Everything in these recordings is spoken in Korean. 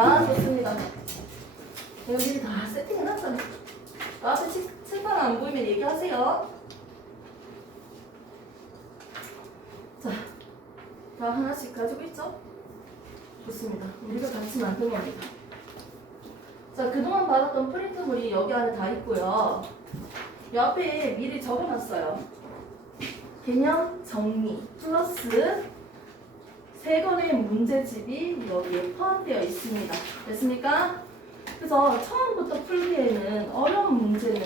좋습니다. 여기 다 세팅해놨잖아. 나한테 칠판 안 보이면 얘기하세요. 자, 다 하나씩 가지고 있죠? 좋습니다. 우리가 같이 만든 겁니다. 자, 그동안 받았던 프린트물이 여기 안에 다 있고요. 이 앞에 미리 적어놨어요. 개념 정리 플러스 3권의 문제집이 여기에 포함되어 있습니다. 됐습니까? 그래서 처음부터 풀기에는 어려운 문제는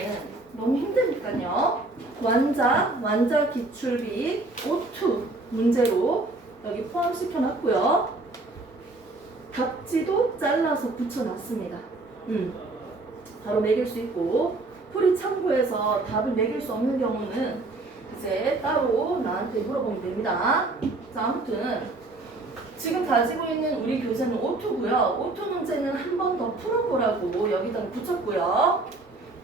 너무 힘드니까요. 완자 기출비 O2 문제로 여기 포함시켜놨고요. 답지도 잘라서 붙여놨습니다. 바로 매길 수 있고, 풀이 참고해서 답을 매길 수 없는 경우는 이제 따로 나한테 물어보면 됩니다. 자, 아무튼 지금 가지고 있는 우리 교재는 O2고요. O2 문제는 한 번 더 풀어보라고 여기다 붙였고요.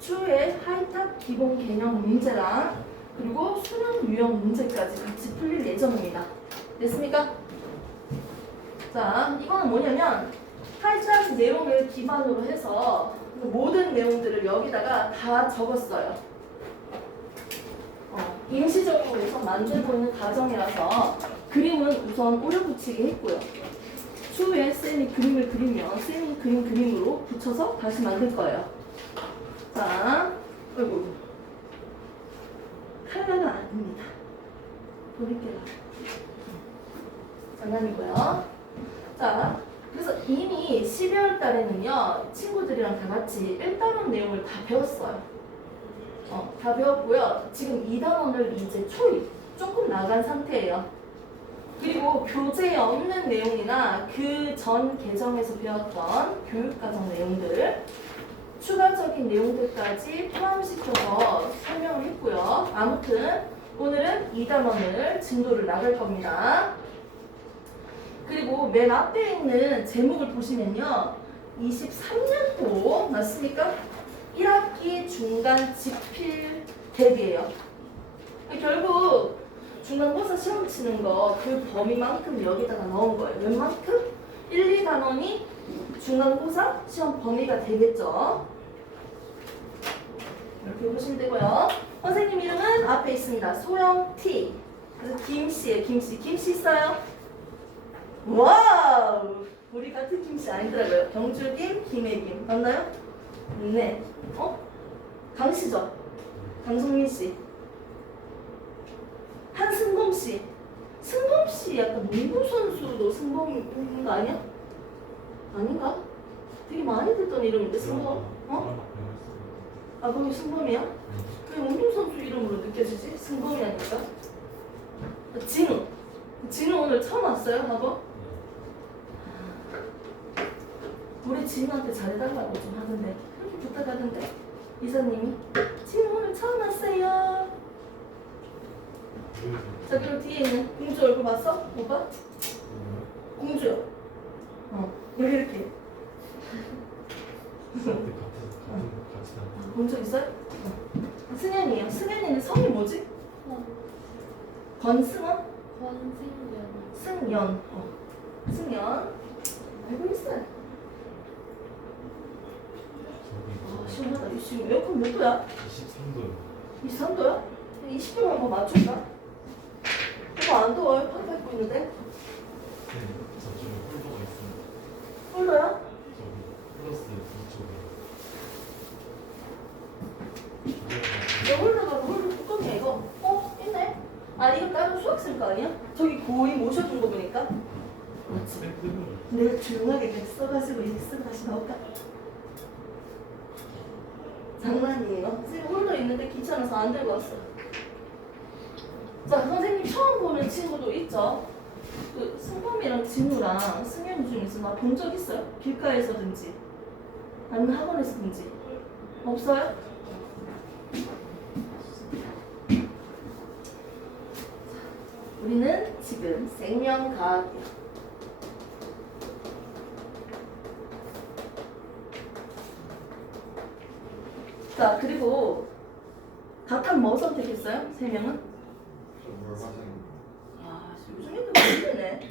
추후에 하이탑 기본 개념 문제랑 그리고 수능 유형 문제까지 같이 풀릴 예정입니다. 됐습니까? 자, 이거는 뭐냐면 하이탑 내용을 기반으로 해서 모든 내용들을 여기다가 다 적었어요. 임시적으로 우선 만들고 있는 과정이라서 그림은 우선 오려붙이게 했고요. 추후에 쌤이 그림을 그리면 쌤이 그림으로 붙여서 다시 만들 거예요. 자, 아이고, 칼라가 아닙니다. 돌릴게요. 장난이고요. 자, 그래서 이미 12월 달에는요, 친구들이랑 다 같이 1단원 내용을 다 배웠어요. 다 배웠고요. 지금 2단원을 이제 조금 나간 상태예요. 그리고 교재에 없는 내용이나 그 전 계정에서 배웠던 교육과정 내용들, 추가적인 내용들까지 포함시켜서 설명을 했고요. 아무튼 오늘은 2단원을 진도를 나갈 겁니다. 그리고 맨 앞에 있는 제목을 보시면요. 23년도 맞습니까? 1학기 중간 집필 대비예요. 결국 중간고사 시험 치는 거 그 범위만큼 여기다가 넣은 거예요. 웬만큼? 1, 2단원이 중간고사 시험 범위가 되겠죠. 이렇게 보시면 되고요. 선생님 이름은 앞에 있습니다. 소영 T. 그래서 김씨예요. 김씨 있어요? 와우! 우리 같은 김씨 아니더라고요. 경주김, 김혜김. 맞나요? 네. 강씨죠? 강성민씨. 한승범씨. 승범씨 약간 농구선수도 승범인 거 아니야? 아닌가? 되게 많이 듣던 이름인데, 승범. 아, 그럼 승범이야? 왜 운동선수 이름으로 느껴지지? 승범이 아닐까? 진우. 진우 오늘 처음 왔어요, 학원? 우리 진우한테 잘해달라고 좀 하던데. 그렇게 부탁하던데. 이사님이. 진우 오늘 처음 왔어요. 자, 그리고 뒤에 있는 공주 얼굴 봤어? 오빠? 공주요. 이렇게. 본 적 있어요? 승현이에요. 승현이는 성이 뭐지? 권승원? 승연. 승연. 알고 있어요. 시원하다. 지금 에어컨 몇 도야? 23도요. 23도야? 20도만 한번 맞출까? 이거 안 더워요? 판 밟고 있는데? 네, 저쪽에 홀더가 있습니다. 홀더야? 저기 플러스 이쪽에. 야, 홀더가 홀더 뚜껑이야 이거. 있네? 아, 이거 다른 수학생 거 아니야? 저기 거의 모셔둔 거 보니까. 맞지? 내가 조용하게 백 써가지고 이렇게 쓰고 다시 나올까? 장난이에요. 지금 홀더 있는데 귀찮아서 안 들고 왔어. 자, 선생님 처음 보는 친구도 있죠? 그 승범이랑 진우랑 승현이 중에서 나 본 적 있어요? 길가에서든지 아니면 학원에서든지. 없어요? 우리는 지금 생명과학이야. 자, 그리고 각각 뭐 선택했어요? 3명은? 아, 요즘 애들 모르네.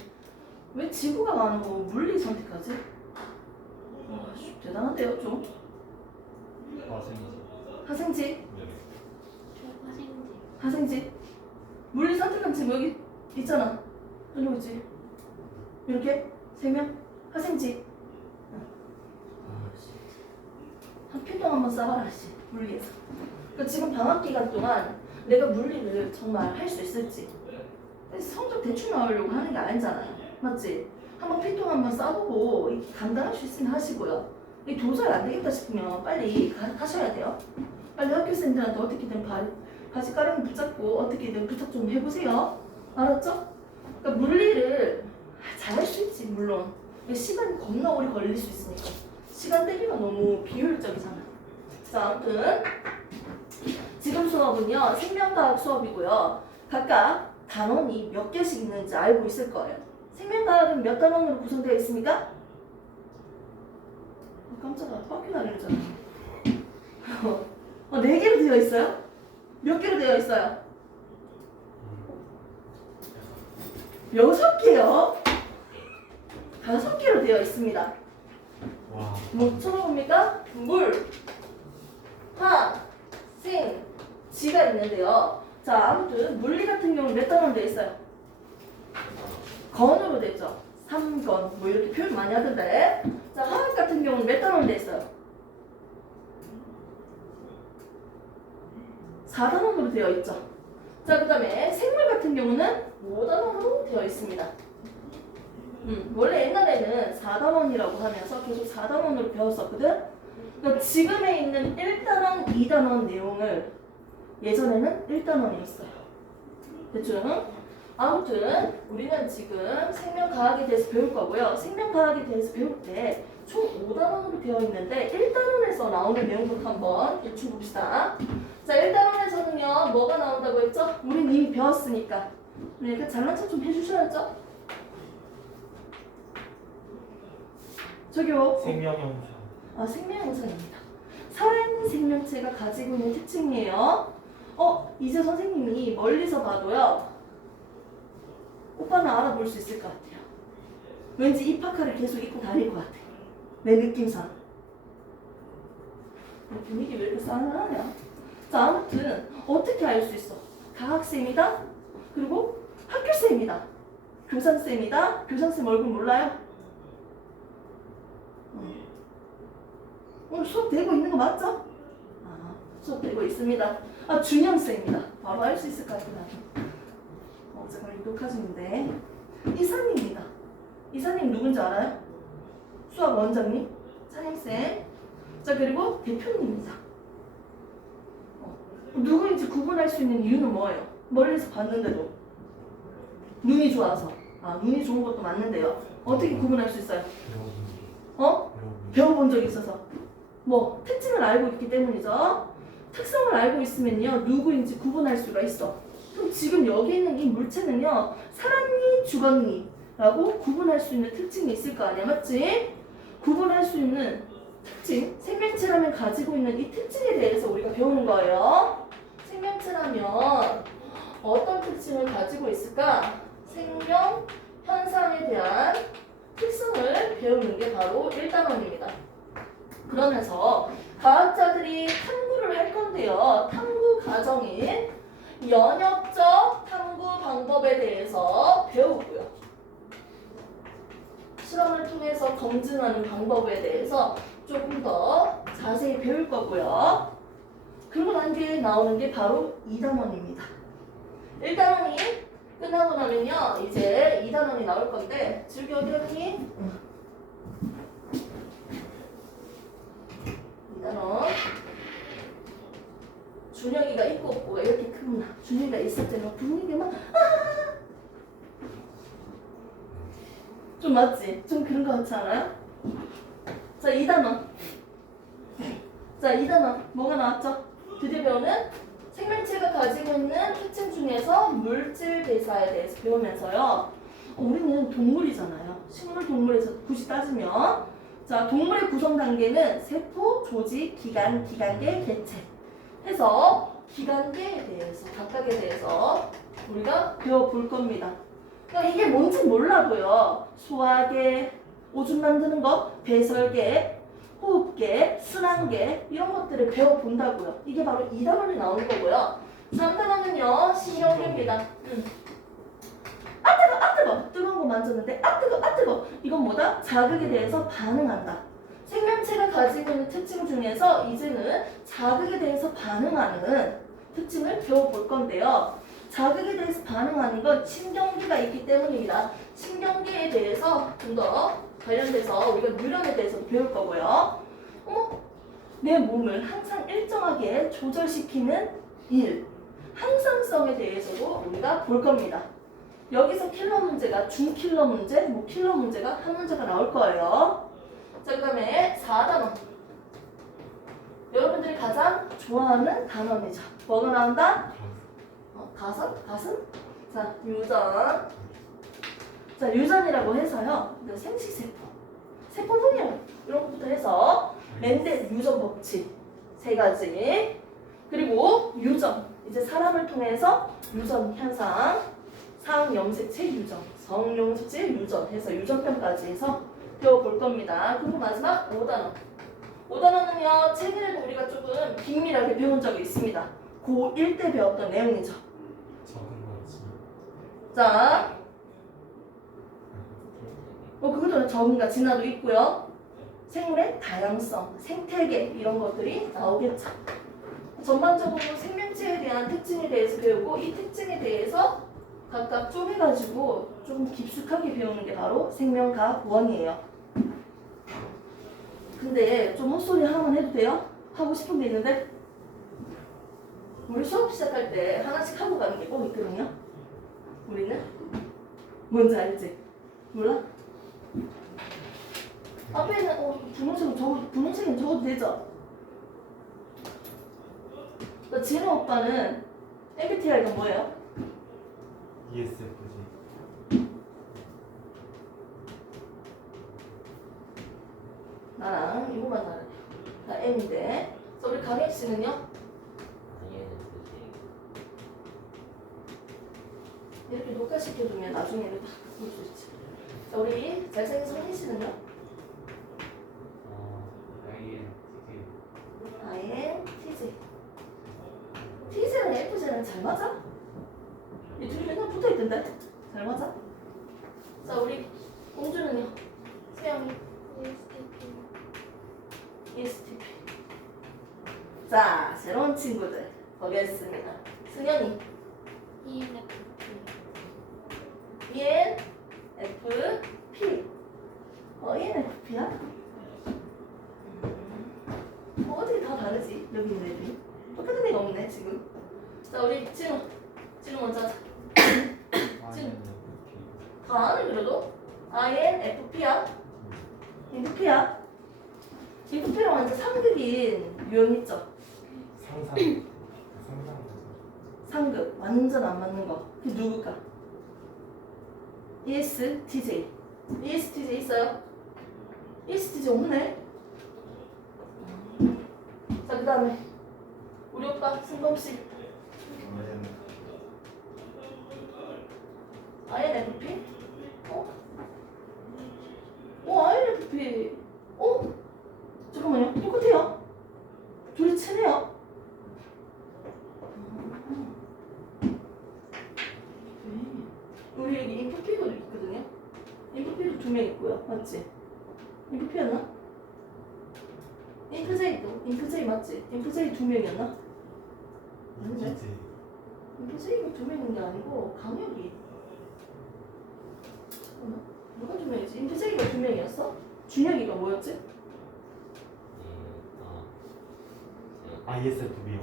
왜 지구가 많은 거 물리 선택하지? 대단한데요, 좀. 화생지. 하생지, 네. 하생지. 물리 선택한 책 여기 있잖아. 여기 있지. 이렇게 3명 하생지. 한 필통 한번 써봐라, 씨. 물리에서. 그러니까 지금 방학 기간 동안 내가 물리를 정말 할 수 있을지. 성적 대충 나오려고 하는 게 아니잖아요. 맞지? 한번 필통 한번 써보고 감당할 수 있으면 하시고요. 이 도저히 안 되겠다 싶으면 빨리 가셔야 돼요. 빨리 학교생들한테 어떻게든 바지가랑이 붙잡고 어떻게든 부탁 좀 해보세요. 알았죠? 그러니까 물리를 잘할 수 있지, 물론. 시간이 겁나 오래 걸릴 수 있으니까. 시간 대비가 너무 비효율적이잖아. 자, 아무튼 지금 수업은요, 생명과학 수업이고요. 각각 단원이 몇 개씩 있는지 알고 있을 거예요. 생명과학은 몇 단원으로 구성되어 있습니까? 깜짝아, 빡큐 나리잖아. 4개로 되어 있어요? 몇 개로 되어 있어요? 6개요? 5개로 되어 있습니다. 와. 뭐 쳐다봅니까? 물, 화, 생, 지가 있는데요. 자, 아무튼 물리 같은 경우는 몇 단원으로 되어 있어요? 건으로 되죠. 3건 뭐 이렇게 표현 많이 하던데. 자, 화학 같은 경우는 몇 단원으로 되어 있어요? 4단원으로 되어 있죠. 자, 그 다음에 생물 같은 경우는 5단원으로 되어 있습니다. 원래 옛날에는 4단원이라고 하면서 계속 4단원으로 배웠었거든. 그러니까 지금에 있는 1단원, 2단원 내용을 예전에는 1단원이었어요. 대충. 아무튼 우리는 지금 생명과학에 대해서 배울 거고요. 생명과학에 대해서 배울 때 총 5단원으로 되어 있는데 1단원에서 나오는 내용부터 한번 대충 봅시다. 자, 1단원에서는요. 뭐가 나온다고 했죠? 우린 이미 배웠으니까. 그러니까 잘난 척 좀 해주셔야죠. 저기요. 생명형상. 생명현상입니다. 살아있는 생명체가 가지고 있는 특징이에요. 이제 선생님이 멀리서 봐도요. 오빠는 알아볼 수 있을 것 같아요. 왠지 이 파카를 계속 입고 다닐 것 같아. 내 느낌상. 분위기 왜 이렇게 싸늘하냐? 자, 아무튼 어떻게 알 수 있어? 과학쌤이다. 그리고 학교쌤이다. 교장쌤이다. 교장쌤 얼굴 몰라요? 오늘 수업 되고 있는 거 맞죠? 수업 되고 있습니다. 준영쌤입니다. 바로 알 수 있을 것 같긴 하죠. 잠깐 녹화 중인데. 이사님입니다. 이사님 누군지 알아요? 수학 원장님? 차림쌤. 자, 그리고 대표님입니다. 누구인지 구분할 수 있는 이유는 뭐예요? 멀리서 봤는데도. 눈이 좋아서. 눈이 좋은 것도 맞는데요. 어떻게 구분할 수 있어요? 배워본 적이 있어서. 뭐 특징을 알고 있기 때문이죠. 특성을 알고 있으면요. 누구인지 구분할 수가 있어. 그럼 지금 여기 있는 이 물체는요. 살았니 죽었니 라고 구분할 수 있는 특징이 있을 거 아니야. 맞지? 구분할 수 있는 특징, 생명체라면 가지고 있는 이 특징에 대해서 우리가 배우는 거예요. 생명체라면 어떤 특징을 가지고 있을까? 생명 현상에 대한 특성을 배우는 게 바로 1단원입니다. 그러면서 과학자들이 탐구를 할 건데요. 탐구 과정인 연역적 탐구 방법에 대해서 배우고요. 실험을 통해서 검증하는 방법에 대해서 조금 더 자세히 배울 거고요. 그러고 난 뒤에 나오는 게 바로 2단원입니다. 1단원이 끝나고 나면요. 이제 2단원이 나올 건데 줄기 어디 갔니? 2단원 준혁이가 있고 없고가 이렇게 크구나. 준혁이가 있을 때는 분위기가 막 좀 맞지? 좀 그런 거 같지 않아요? 자, 2단원. 자, 2단원. 뭐가 나왔죠? 드디어 배우는 생명체가 가지고 있는 특징 중에서 물질 대사에 대해서 배우면서요. 우리는 동물이잖아요. 식물 동물에서 굳이 따지면. 자, 동물의 구성 단계는 세포, 조직, 기관, 기관계, 개체. 해서 기관계에 대해서, 각각에 대해서 우리가 배워볼 겁니다. 그러니까 이게 뭔지 몰라도요. 소화계, 오줌 만드는 거, 배설계, 호흡계, 순환계 이런 것들을 배워본다고요. 이게 바로 2단원에 나오는 거고요. 3단원은요 신경계입니다. 아 뜨거! 뜨거운 거 만졌는데 아 뜨거! 이건 뭐다? 자극에 대해서 반응한다. 생명체가 가지고 있는 특징 중에서 이제는 자극에 대해서 반응하는 특징을 배워볼 건데요. 자극에 대해서 반응하는 건 신경계가 있기 때문입니다. 신경계에 대해서 좀 더 관련돼서 우리가 뉴런에 대해서 배울 거고요. 내 몸을 항상 일정하게 조절시키는 일, 항상성에 대해서도 우리가 볼 겁니다. 여기서 킬러 문제가 중킬러 문제, 뭐 킬러 문제가 한 문제가 나올 거예요. 자, 그 다음에 4단원. 여러분들이 가장 좋아하는 단원이죠. 뭐가 나온다? 가슴? 자, 유전. 자, 유전이라고 해서요. 생식세포, 세포분열 이런 것부터 해서 멘델 유전 법칙 3가지. 그리고 유전. 이제 사람을 통해서 유전 현상, 상염색체 유전, 성염색체 유전 해서 유전편까지 해서 배워볼 겁니다. 그리고 마지막 5단원. 5단원은요, 최근에도 우리가 조금 긴밀하게 배운 적이 있습니다. 고1 때 배웠던 내용이죠. 적은 거지. 자, 그것도 적응과 진화도 있고요. 생물의 다양성, 생태계 이런 것들이 나오겠죠. 전반적으로 생명체에 대한 특징에 대해서 배우고 이 특징에 대해서 각각 쪼개가지고 좀 깊숙하게 배우는 게 바로 생명과학 1이에요. 근데 좀 헛소리 하나만 해도 돼요? 하고 싶은 게 있는데 우리 수업 시작할 때 하나씩 하고 가는 게 꼭 있거든요. 우리는 뭔지 알지? 몰라? 앞에는 분홍색은 적어도 되죠? 진우 오빠는 MBTI가 뭐예요? ESFJ. 나랑 이거만 다르네. 나 M인데. 그래서 우리 강현 씨는요? 이렇게 녹화시켜두면 나중에는 다 볼 수 있지. 자, 우리 잘생긴 성희 씨는요? INTJ. T제랑 F제랑 잘 맞아? 이 둘이 맨날 붙어있던데? 잘 맞아? 자, 우리 공주는요? 수영이 ESTP. 자, 새로운 친구들 보겠습니다. 승현이 ENFP. ENFP야? 어떻게 다 다르지? 여기 있는 애들이 똑같은 애가 없네 지금. 자, 우리 진우 먼저 하자. 다 아네 그래도? INFP야? INFP야? INFP랑 완전 상극인 유형 있죠? 상상. 상극 완전 안 맞는 거. 그게 누굴까? ESTJ. ESTJ 있어요? ESTJ 없네? 자, 그 다음에 우리 오빠 승범씨 INFP? INFP. 잠깐만요. 똑같아요. 둘이 친해요. 우리 여기 인프피도 있거든요. 인프피도 2명 있고요. 맞지? 인프피였나? 인프제이 맞지? 인프제이 2명이었나? 아닌데? 인프제이가 2명인 게 아니고 강혁이. 잠깐만. 누가 2명이지? 인프제이가 2명이었어? 준혁이가 뭐였지? ISFB요.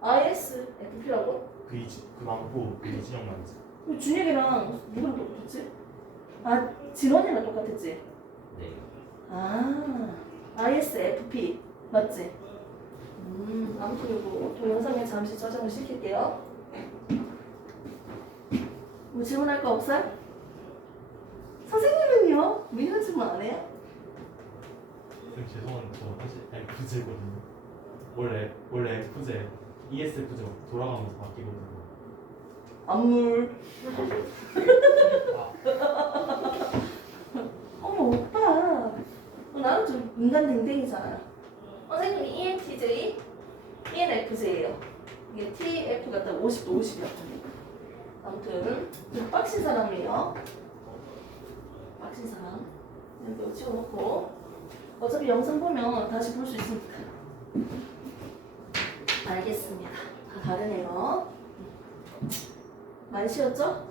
ISFP라고? 그 망고 그 이진영 맞지? 준혁이랑 누구랑 똑같았지? 진원이랑 똑같았지? 네. ISFP 맞지? 아무튼 이거 동영상에 잠시 저장을 시킬게요. 뭐 질문할 거 없어요? 선생님은요? 왜 이런 질문 안 해요? 선생님 죄송한데 저 사실 FJ거든요. 원래 FJ, ESFJ 돌아가면서 바뀌거든요. 안물. 어머 오빠. 나는 좀 인간 댕댕이잖아요. 선생님이 ENTJ, ENFJ예요. 이게 TF가 딱 50도 50이었거든요. 아무튼 좀 빡신 사람이에요. 빡신 사람. 여기 치워놓고 어차피 영상 보면 다시 볼 수 있으니까. 알겠습니다. 다 다르네요. 많이 쉬었죠?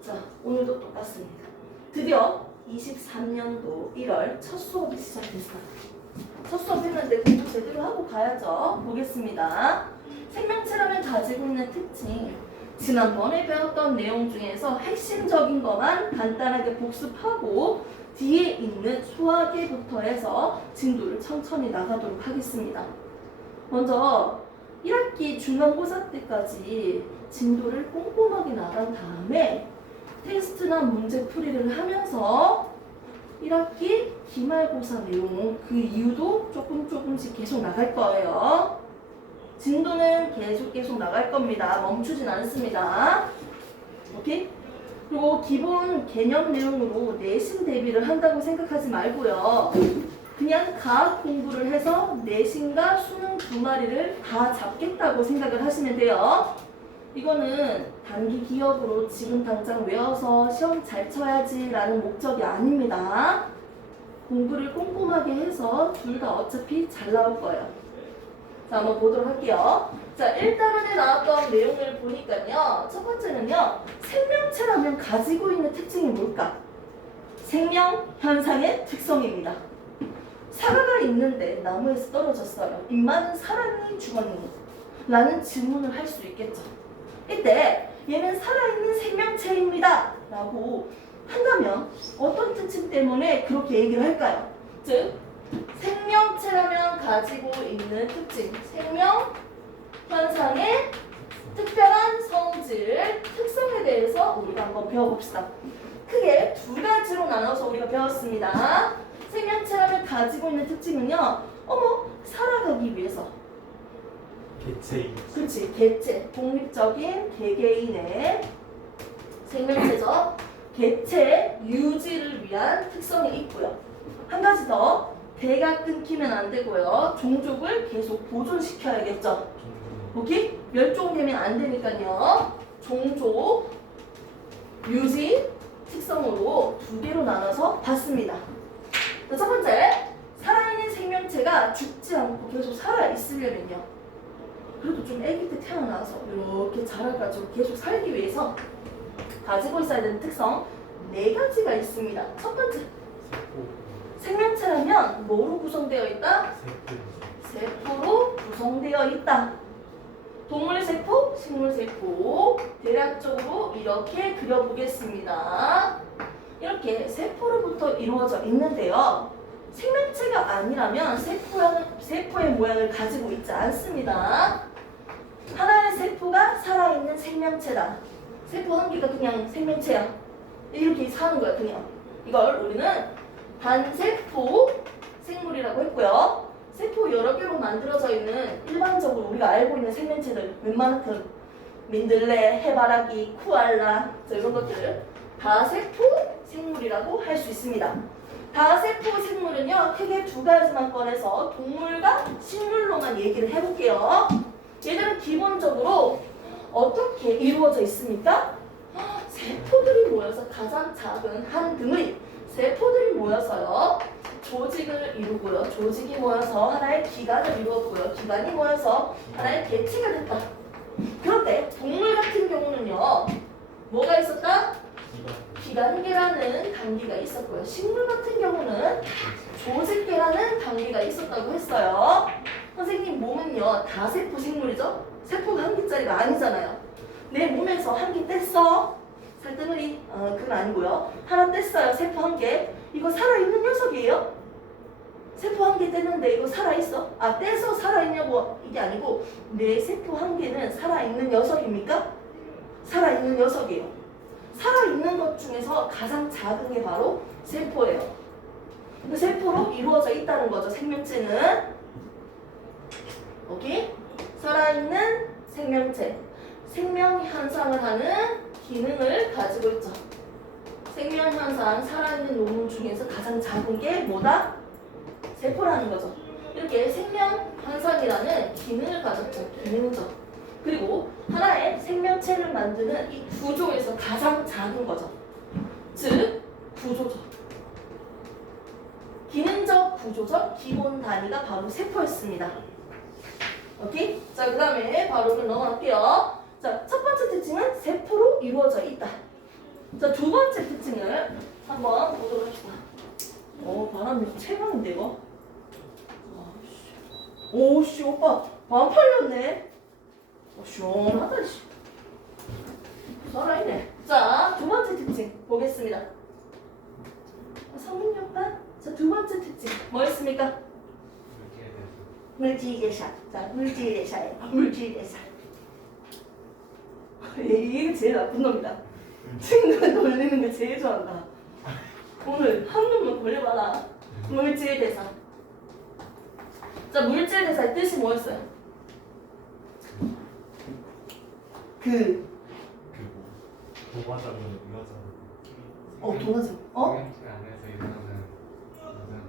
자, 오늘도 똑같습니다. 드디어 23년도 1월 첫 수업이 시작됐어요. 첫 수업 했는데 공부 제대로 하고 가야죠. 보겠습니다. 생명체라면 가지고 있는 특징. 지난번에 배웠던 내용 중에서 핵심적인 것만 간단하게 복습하고 뒤에 있는 소화계부터 해서 진도를 천천히 나가도록 하겠습니다. 먼저 1학기 중간고사 때까지 진도를 꼼꼼하게 나간 다음에 테스트나 문제풀이를 하면서 1학기 기말고사 내용 그 이유도 조금씩 계속 나갈 거예요. 진도는 계속 나갈 겁니다. 멈추진 않습니다. 오케이? 그리고 기본 개념 내용으로 내신 대비를 한다고 생각하지 말고요. 그냥 과학 공부를 해서 내신과 수능 두 마리를 다 잡겠다고 생각을 하시면 돼요. 이거는 단기 기억으로 지금 당장 외워서 시험 잘 쳐야지 라는 목적이 아닙니다. 공부를 꼼꼼하게 해서 둘 다 어차피 잘 나올 거예요. 자, 한번 보도록 할게요. 자, 1단원에 나왔던 내용을 보니까요. 첫 번째는요. 생명체라면 가지고 있는 특징이 뭘까? 생명 현상의 특성입니다. 사과가 있는데 나무에서 떨어졌어요. 인마는 살았니 죽었니? 라는 질문을 할 수 있겠죠. 이때 얘는 살아있는 생명체입니다. 라고 한다면 어떤 특징 때문에 그렇게 얘기를 할까요? 즉 생명체라면 가지고 있는 특징, 생명 현상의 특별한 성질, 특성에 대해서 우리가 한번 배워봅시다. 크게 두 가지로 나눠서 우리가 배웠습니다. 생명체라면 가지고 있는 특징은요. 살아가기 위해서. 개체인. 그렇지, 개체, 독립적인 개개인의 생명체죠. 개체 유지를 위한 특성이 있고요. 한 가지 더, 대가 끊기면 안 되고요. 종족을 계속 보존시켜야겠죠. 오케이? 멸종되면 안 되니까요. 종족 유지 특성으로 두 개로 나눠서 봤습니다. 자, 첫 번째, 살아있는 생명체가 죽지 않고 계속 살아있으려면요. 그래도 좀 아기 때 태어나서 이렇게 자라가지고 계속 살기 위해서 가지고 있어야 되는 특성 4가지가 있습니다. 첫 번째, 생명체라면 뭐로 구성되어 있다? 세포로 구성되어 있다. 동물 세포, 식물 세포 대략적으로 이렇게 그려보겠습니다. 이렇게 세포로부터 이루어져 있는데요. 생명체가 아니라면 세포의 모양을 가지고 있지 않습니다. 하나의 세포가 살아있는 생명체다. 세포 한 개가 그냥 생명체야. 이렇게 사는 거야, 그냥. 이걸 우리는 단세포 생물이라고 했고요. 세포 여러 개로 만들어져 있는 일반적으로 우리가 알고 있는 생명체들 웬만큼 민들레, 해바라기, 코알라 이런 것들을 다세포 생물이라고 할 수 있습니다. 다세포 생물은요 크게 두 가지만 꺼내서 동물과 식물로만 얘기를 해볼게요. 얘들은 기본적으로 어떻게 이루어져 있습니까? 세포들이 모여서 가장 작은 한 덩의 세포들이 모여서요 조직을 이루고요. 조직이 모여서 하나의 기관을 이루었고요. 기관이 모여서 하나의 개체가 됐다. 그런데 동물 같은 경우는요 뭐가 있었다? 기관계라는 단계가 있었고요. 식물 같은 경우는 조직계라는 단계가 있었다고 했어요. 선생님 몸은요 다세포 생물이죠? 세포가 한 개짜리가 아니잖아요. 내 몸에서 한 개 뗐어. 살덩어리 그건 아니고요. 하나 뗐어요. 세포 한 개. 이거 살아있는 녀석이에요? 세포 한 개 뗐는데 이거 살아있어? 떼서 살아있냐고 이게 아니고 내 세포 한 개는 살아있는 녀석입니까? 살아있는 녀석이에요. 살아있는 것 중에서 가장 작은 게 바로 세포예요. 그 세포로 이루어져 있다는 거죠. 생명체는. 오케이? 살아있는 생명체. 생명 현상을 하는 기능을 가지고 있죠. 생명 현상, 살아있는 논문 중에서 가장 작은 게 뭐다? 세포라는 거죠. 이렇게 생명 현상이라는 기능을 가졌죠. 기능이죠. 그리고 하나의 생명체를 만드는 이 구조에서 가장 작은 거죠. 즉, 구조적. 기능적, 구조적 기본 단위가 바로 세포였습니다. 오케이? 자, 그 다음에 바로 넘어갈게요. 자, 첫 번째 특징은 세포로 이루어져 있다. 자, 두 번째 특징을 한번 보도록 합시다. 바람이 최강인데, 이거? 오씨, 오빠, 안 팔렸네. 시원하다, 씨. 살아있네. 자, 두 번째 특징 보겠습니다. 성능이 없다? 자, 두 번째 특징 뭐였습니까? 물질대사. 자, 물질대사예요. 물질대사. 이게 제일 나쁜 놈이다. 친구가 놀리는 거 제일 좋아한다. 오늘 한 놈만 걸려봐라. 물질대사. 자, 물질대사의 뜻이 뭐였어요? 도마자는 도마지. 안에서 일어나는 모든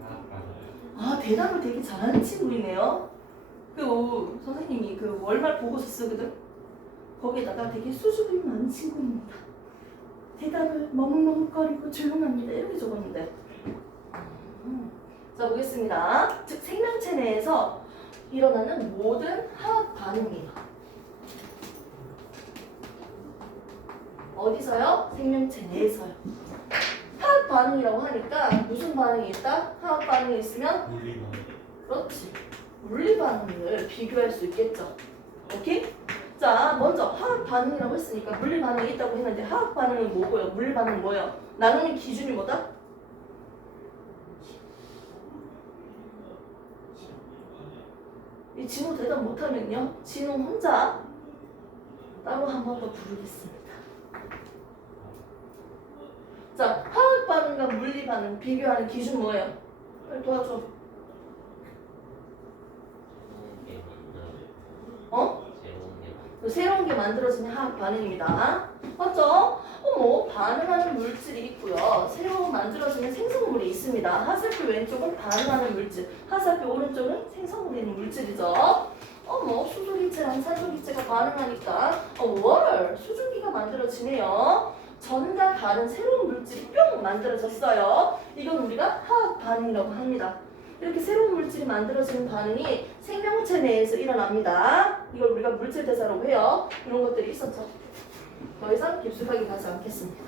화학 대답을 되게 잘하는 친구이네요. 선생님이 월말 보고서 쓰거든. 거기에다가 되게 수줍음이 많은 친구입니다. 대답을 머뭇머뭇거리고 조용합니다. 이렇게 적었는데. 자, 보겠습니다. 즉, 생명체 내에서 일어나는 모든 화학 반응이에요. 어디서요? 생명체 내에서요. 화학 반응이라고 하니까 무슨 반응이 있다? 화학 반응이 있으면 물리만 그렇지. 물리 반응을 비교할 수 있겠죠. 오케이? 자, 먼저 화학 반응이라고 했으니까 물리 반응이 있다고 했는데 화학 반응은 뭐고요? 물리 반응은 뭐예요? 나누는 기준이 뭐다? 이 진호 대답 못하면요, 진호 혼자 따로 한 번 더 부르겠습니다. 자, 화학 반응과 물리 반응 비교하는 기준 뭐예요? 빨리 도와줘. 새로운 게 만들어지는 화학 반응입니다. 맞죠? 반응하는 물질이 있고요. 새로 만들어지는 생성물이 있습니다. 화살표 왼쪽은 반응하는 물질, 화살표 오른쪽은 생성물이 있는 물질이죠. 수소기체랑 산소기체가 반응하니까 수증기가 만들어지네요. 전과 다른 새로운 물질이 뿅 만들어졌어요. 이건 우리가 화학 반응이라고 합니다. 이렇게 새로운 물질이 만들어지는 반응이 생명체 내에서 일어납니다. 이걸 우리가 물질대사라고 해요. 이런 것들이 있었죠. 더 이상 깊숙하게 가지 않겠습니다.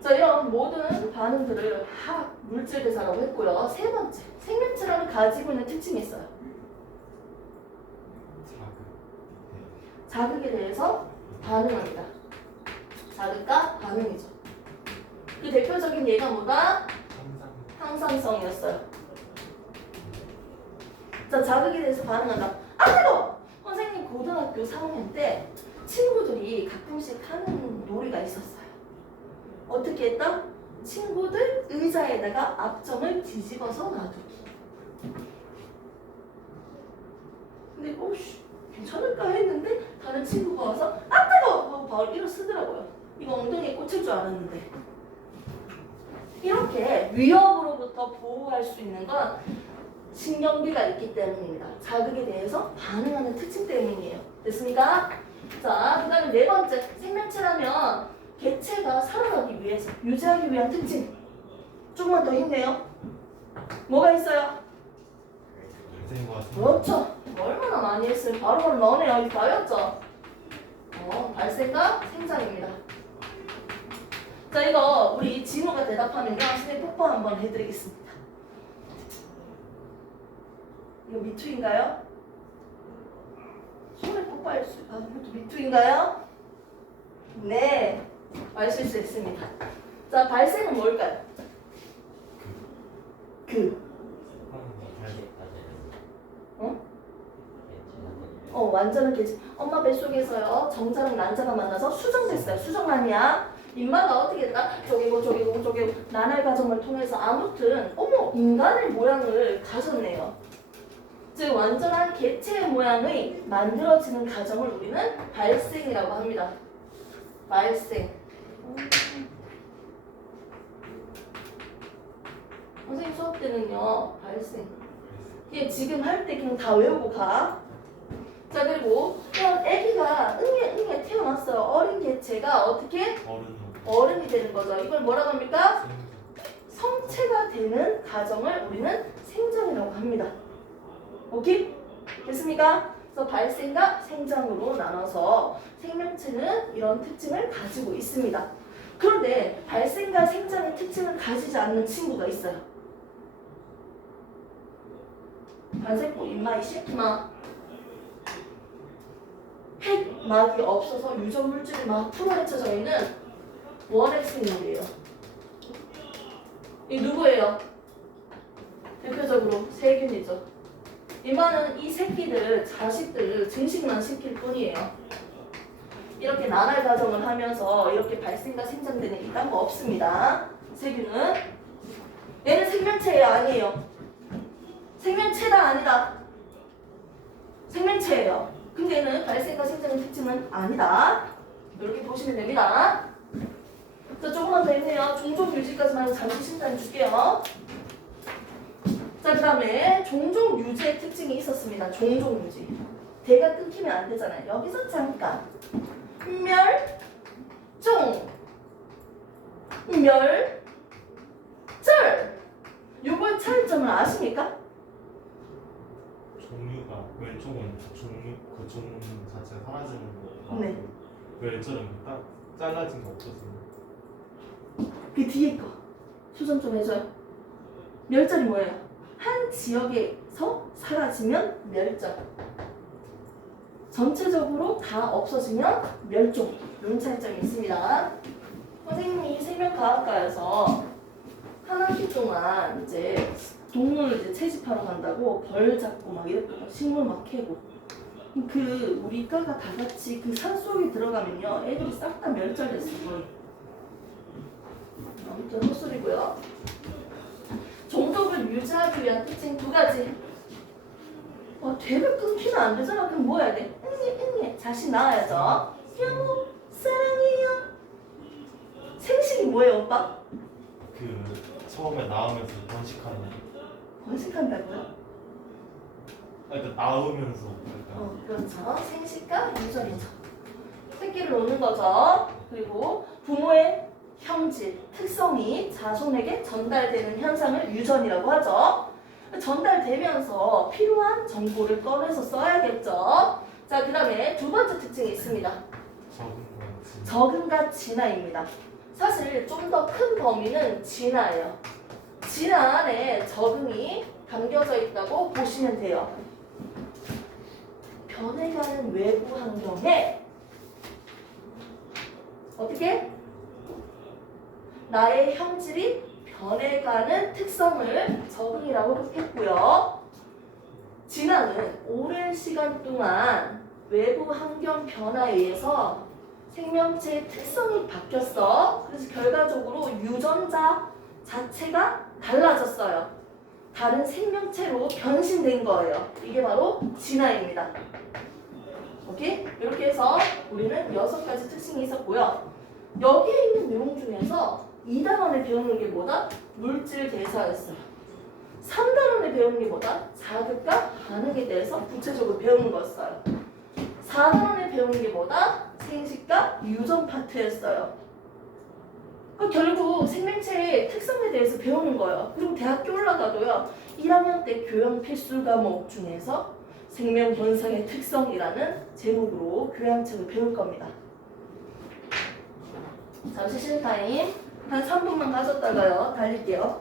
자, 이런 모든 반응들을 화학 물질대사라고 했고요. 세 번째, 생명체라는 가지고 있는 특징이 있어요. 자극에 대해서 반응합니다. 자극과 반응이죠. 그 대표적인 예가 뭐다? 항상성이었어요. 자, 자극에 대해서 반응한다. 뜨거워! 선생님 고등학교 3학년 때 친구들이 가끔씩 하는 놀이가 있었어요. 어떻게 했다? 친구들 의자에다가 앞점을 뒤집어서 놔두기. 근데 괜찮을까 했는데 다른 친구가 와서 뜨거워! 하고 바로 일어서더라고요. 이거 엉덩이에 꽂힐 줄 알았는데. 이렇게 위협으로부터 보호할 수 있는 건 신경계가 있기 때문입니다. 자극에 대해서 반응하는 특징 때문이에요. 됐습니까? 자, 그 다음에 네 번째, 생명체라면 개체가 살아가기 위해서 유지하기 위한 특징. 조금만 더 힘내요. 뭐가 있어요? 그렇죠. 얼마나 많이 했으면 바로바로 나오네요. 이거 다였죠? 발생과 생장입니다. 자, 이거 우리 진호가 대답하면요, 선생님 뽀뽀 한번 해드리겠습니다. 이거 미투인가요? 손에 뽀뽀할 수, 이것도 미투인가요? 네, 말 실수했습니다. 자, 발생은 뭘까요? 완전한 개체. 엄마 뱃속에서요, 정자랑 난자가 만나서 수정됐어요. 수정란이야. 인마가 어떻게 했다? 저기고 나날 과정을 통해서 아무튼 인간의 모양을 가졌네요. 즉 완전한 개체의 모양의 만들어지는 과정을 우리는 발생이라고 합니다. 발생. 선생님 수업 때는요 발생. 그냥 지금 할 때 그냥 다 외우고 가. 자 그리고 그냥 아기가 응애 태어났어요. 어린 개체가 어떻게 어른이 되는 거죠. 이걸 뭐라고 합니까? 성체가 되는 과정을 우리는 생장이라고 합니다. 오케이? 됐습니까? 그래서 발생과 생장으로 나눠서 생명체는 이런 특징을 가지고 있습니다. 그런데 발생과 생장의 특징을 가지지 않는 친구가 있어요. 반세포 임마 이 새끼마. 핵막이 없어서 유전 물질이 막 풀어헤쳐져 있는 원핵생물이에요. 이 누구예요? 대표적으로 세균이죠. 이만은 이 새끼들, 자식들 증식만 시킬 뿐이에요. 이렇게 나날 과정을 하면서 이렇게 발생과 생장되는 이딴 거 없습니다. 세균은. 얘는 생명체예요, 아니에요? 생명체다, 아니다? 생명체예요. 근데 얘는 발생과 생장의 특징은 아니다. 이렇게 보시면 됩니다. 자, 조금만 더 있네요. 종족 유지까지만 잠시 심사해 줄게요. 자, 그 다음에 종족 유지의 특징이 있었습니다. 종족 유지. 대가 끊기면 안 되잖아요. 여기서 잠깐. 멸, 요거의 차이점을 아십니까? 종류가 왼쪽은 그 종류 자체가 사라지는 거. 네. 왼쪽은 딱 잘라진 거 없어지는. 그 뒤에 거 수정 좀 해줘요. 멸절이 뭐예요? 한 지역에서 사라지면 멸절. 전체적으로 다 없어지면 멸종. 이런 차이점이 있습니다. 선생님이 생명과학과에서 한 학기 동안 이제 동물 이제 채집하러 간다고 벌 잡고 막 이랬거든요. 식물 막 캐고. 그 우리 과가 다 같이 그 산속에 들어가면요 애들이 싹 다 멸절됐을 거예요. 아무튼 헛소리고요. 종족을 유지하기 위한 특징 두 가지. 대를 끊기면 안 되잖아. 그럼 뭐 해야 돼? 응애 자식 낳아야죠. 여보 사랑해요. 생식이 뭐예요, 오빠? 그 처음에 나오면서 번식하는. 번식한다고요? 그러니까 나오면서. 그렇죠. 생식과 유전이죠. 새끼를 놓는 거죠. 그리고 부모의 형질, 특성이 자손에게 전달되는 현상을 유전이라고 하죠. 전달되면서 필요한 정보를 꺼내서 써야겠죠. 자, 그 다음에 두 번째 특징이 있습니다. 적응과 진화입니다. 사실 좀 더 큰 범위는 진화예요. 진화 안에 적응이 담겨져 있다고 보시면 돼요. 변해가는 외부 환경에 어떻게? 나의 형질이 변해가는 특성을 적응이라고 했고요. 진화는 오랜 시간 동안 외부 환경 변화에 의해서 생명체의 특성이 바뀌었어. 그래서 결과적으로 유전자 자체가 달라졌어요. 다른 생명체로 변신된 거예요. 이게 바로 진화입니다. 오케이? 이렇게 해서 우리는 6가지 특징이 있었고요. 여기에 있는 내용 중에서 2단원에 배우는 게 뭐다? 물질 대사였어요. 3단원에 배우는 게 뭐다? 자극과 반응에 대해서 구체적으로 배우는 거였어요. 4단원에 배우는 게 뭐다? 생식과 유전 파트였어요. 그러니까 결국 생명체의 특성에 대해서 배우는 거예요. 그리고 대학교 올라가도요. 1학년 때 교양 필수 과목 중에서 생명 현상의 특성이라는 제목으로 교양책을 배울 겁니다. 잠시 쉬는 타임 한 3분만 가졌다가요. 달릴게요.